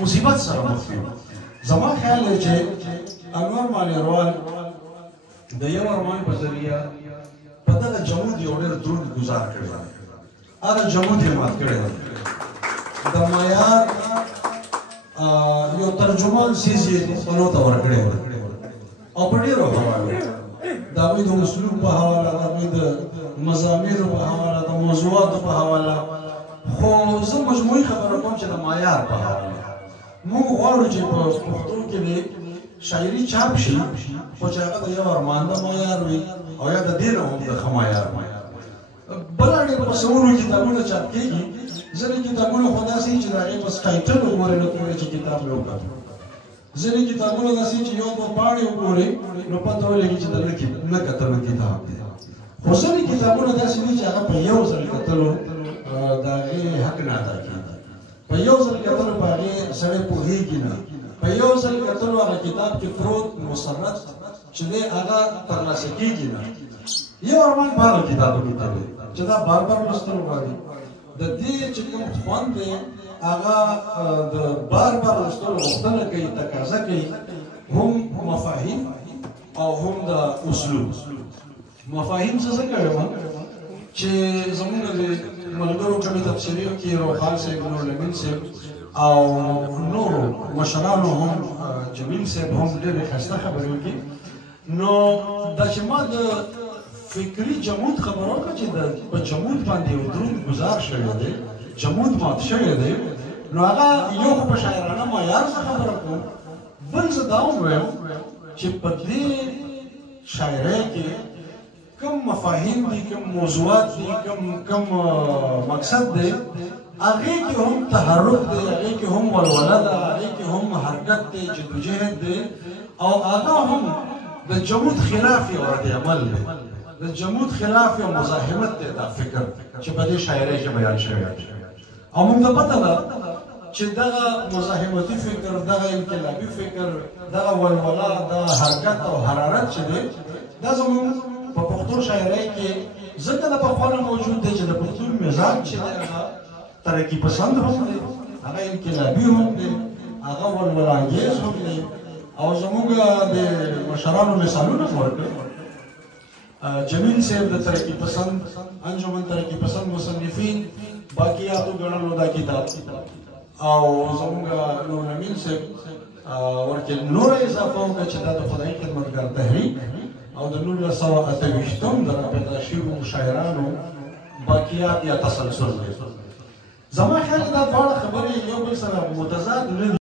مصیبت سره مخ یو. زما خیال دی چې انور مالیروال د یو ارمان په ذریعه په دغه جمود یو ډېر دروند ګزار کړی دی. هغه جمود یې مات کړی دی. د معیار یو ترجمان څیز یې خپلو ته ورکړی دی او په ډېرو حوالو د هغوی د اسلوب په حواله، د هغوی د مضامینو په حواله، د موضوعاتو په حواله. خو زه مجموعي خبره کوم چې د معیار په حواله موږ غواړو چې په پښتو کې د شاعري چاپ شي، خو چې هغه د یو ارمان د معیار وي او یا د دې نه هم د ښه معیار وي. بله ډېر په سلونو کتابونه چاپ کېږي. ځینې کتابونه خو داسې وي چې د هغې بس ټایټل وګورئ نو پوهېږئ چې کتاب مې وکتل. ځینې کتابونه داسې چې یو دوه پاڼې وګورئ نو پته ولګي چې د نه کتلو کتاب دی. خو ځینې کتابونه داسې وي چې هغه په یو ځل کتلو د هغې حق نه ادا کېږي. په یو ځل کتلو په هغې سړی پوهېږي نه. په یو ځل کتلو هغه کتاب کې پروت مسرت چې دی هغه ترلاسه کېږي نه. یو ارمان په هغه کتابونو کې دی چې دا بار بار لوستل غواړي. د دې چې کوم خوند دی هغه د بار بار لوستلو غوښتنه کوي، تقاضا کوي، هم مفاهیم او هم د اسلوب. مفاهیم څه ځکه وایم چې زموږ د ملګرو کمې تفسیریو کې روخان صاحب، نورالامین صاحب او نورو مشرانو هم جمیل صاحب هم ډېرې ښایسته خبرې وکړي. نو دا چې ما د فکري جمود خبره وکړه چې په جمود باندې یو دروند ګزار شوی دی، جمود مات شوی دی، نو هغه یو خو په شاعرانه معیار څه خبره کوم، بل زه دا ووایم چې په دې شاعرۍ کې کم مفاهیم دي، کم موضوعات دي، کم مقصد دی، هغې کې هم تحرک دی، هغې کې هم ولوله ده، هغې کې هم حرکت دی، جدوجهد دی، او هغه هم د جمود خلاف یو رد عمل دی، د جمود خلاف یو مزاحمت دی. دا فکر چې په دې شاعرۍ کې بیان شوی او موږ ته پته ده چې دغه مزاحمتي فکر، دغه انقلابي فکر، دغه ولوله، دغه حرکت او حرارت چې دی دا زموږ په پښتو شاعرۍ کې ځکه د پخوا نه موجود دی چې د پښتو مزاج چې دی هغه ترقي پسند هم دی، هغه انقلابي هم دی، هغه ولوله انګیز هم دی. او زموږ د مشرانو مثالونه مو ورکړل. جمیل صاحب د ترقي پسند انجمن ترقي پسند مصنفین باقیاتو ګڼلو دا کتاب، او زموږ نورالامین صاحب ورکې نوره اضافه وکړه چې دا د خدایي خدمتګار تحریک او د 1928 د راپیدا شویو شاعرانو باقیات یا تسلسل دی. زما خیال دا دواړه خبرې یو بل سره متضاد نه دي.